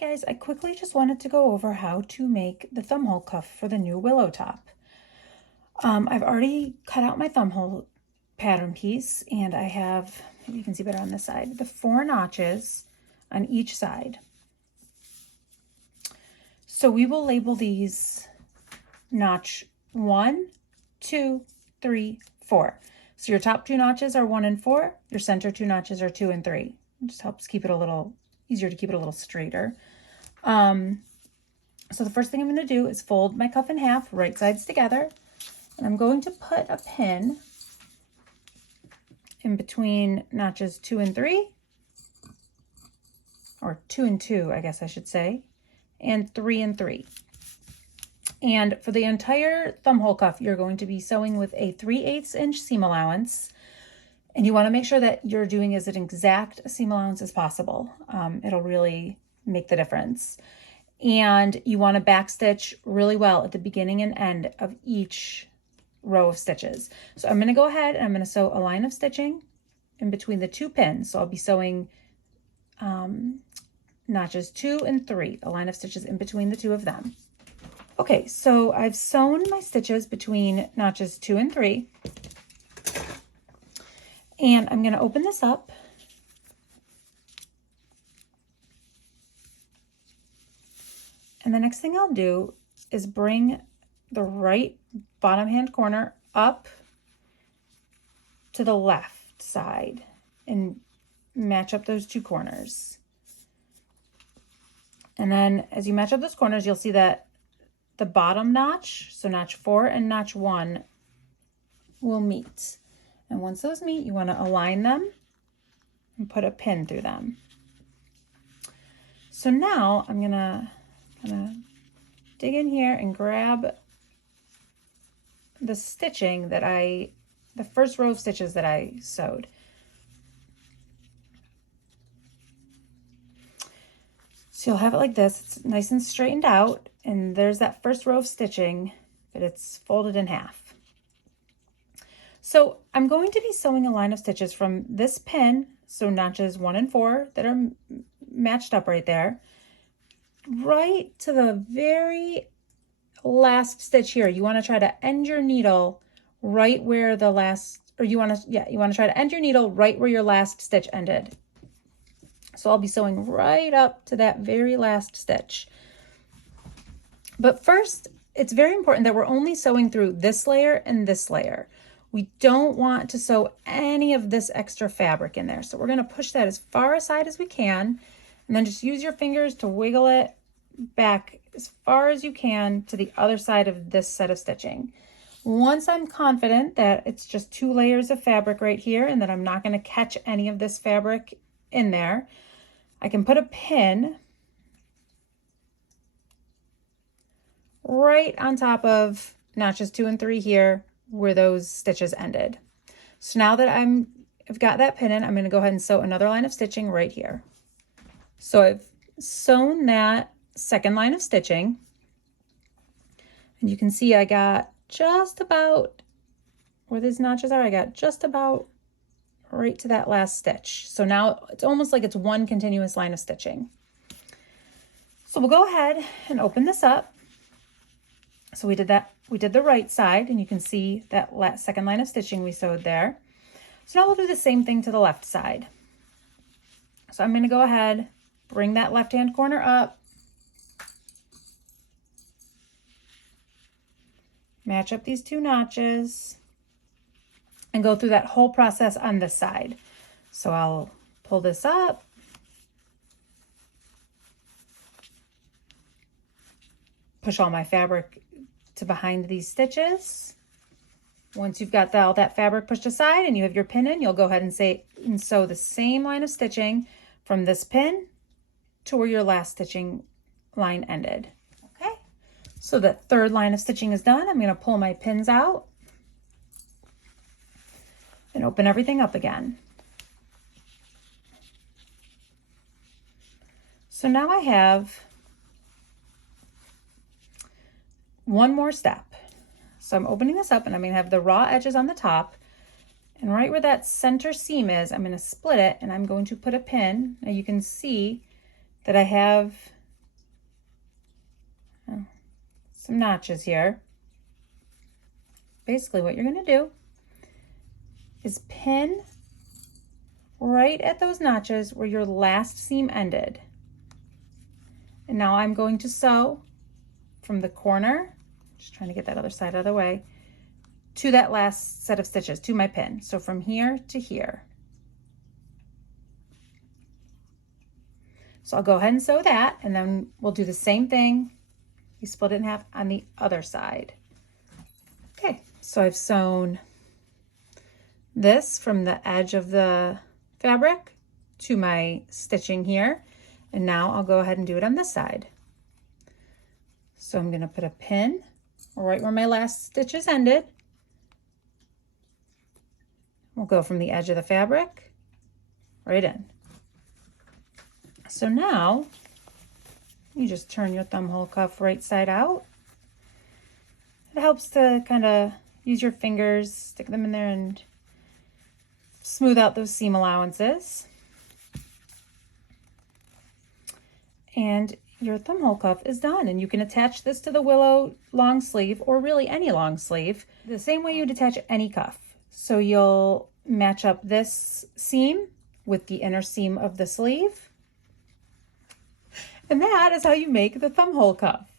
guys, I quickly just wanted to go over how to make the thumbhole cuff for the new Willow top. I've already cut out my thumbhole pattern piece, and I have, maybe you can see better on this side, the 4 notches on each side. So we will label these notch 1, 2, 3, 4. So your top 2 notches are 1 and 4, your center 2 notches are 2 and 3. It just helps keep it a little easier to keep it a little straighter. So the first thing I'm going to do is fold my cuff in half, right sides together, and I'm going to put a pin in between notches 2 and 3, or 2 and 2, I guess I should say, and 3 and 3. And for the entire thumbhole cuff, you're going to be sewing with a 3/8 inch seam allowance. And you want to make sure that you're doing as an exact seam allowance as possible. It'll really make the difference. And you want to backstitch really well at the beginning and end of each row of stitches. So I'm going to go ahead and I'm going to sew a line of stitching in between the 2 pins. So I'll be sewing notches 2 and 3, a line of stitches in between the 2 of them. Okay, so I've sewn my stitches between notches 2 and 3. And I'm going to open this up. And the next thing I'll do is bring the right bottom hand corner up to the left side and match up those 2 corners. And then as you match up those corners, you'll see that the bottom notch, so notch 4 and notch 1, will meet. And once those meet, you want to align them and put a pin through them. So now I'm gonna dig in here and grab the stitching that the first row of stitches that I sewed. So you'll have it like this. It's nice and straightened out, and there's that first row of stitching, but it's folded in half. So I'm going to be sewing a line of stitches from this pin, so notches 1 and 4 that are matched up right there, right to the very last stitch here. You want to try to end your needle right where the last, or you want to try to end your needle right where your last stitch ended. So I'll be sewing right up to that very last stitch. But first, it's very important that we're only sewing through this layer and this layer. We don't want to sew any of this extra fabric in there. So we're going to push that as far aside as we can, and then just use your fingers to wiggle it back as far as you can to the other side of this set of stitching. Once I'm confident that it's just 2 layers of fabric right here and that I'm not going to catch any of this fabric in there, I can put a pin right on top of notches 2 and 3 here where those stitches ended. So now that I've got that pin in, I'm going to go ahead and sew another line of stitching right here. So I've sewn that second line of stitching, and you can see I got just about where these notches are. I got just about right to that last stitch. So now it's almost like it's one continuous line of stitching. So we'll go ahead and open this up. So we did the right side, and you can see that second line of stitching we sewed there. So now we'll do the same thing to the left side. So I'm going to go ahead, bring that left hand corner up, match up these 2 notches, and go through that whole process on this side. So I'll pull this up, push all my fabric to behind these stitches. Once you've got all that fabric pushed aside and you have your pin in, you'll go ahead and sew the same line of stitching from this pin to where your last stitching line ended. Okay, so the third line of stitching is done. I'm going to pull my pins out and open everything up again. So now I have one more step. So I'm opening this up, and I'm going to have the raw edges on the top, and right where that center seam is, I'm going to split it, and I'm going to put a pin. Now you can see that I have some notches here. Basically what you're going to do is pin right at those notches where your last seam ended. And now I'm going to sew from the corner, just trying to get that other side out of the way, to that last set of stitches, to my pin. So from here to here. So I'll go ahead and sew that, and then we'll do the same thing. You split it in half on the other side. Okay, so I've sewn this from the edge of the fabric to my stitching here. And now I'll go ahead and do it on this side. So I'm going to put a pin right where my last stitches ended. We'll go from the edge of the fabric right in. So now you just turn your thumb hole cuff right side out. It helps to kind of use your fingers, stick them in there and smooth out those seam allowances. And your thumb hole cuff is done, and you can attach this to the Willow long sleeve, or really any long sleeve, the same way you'd attach any cuff. So you'll match up this seam with the inner seam of the sleeve, and that is how you make the thumb hole cuff.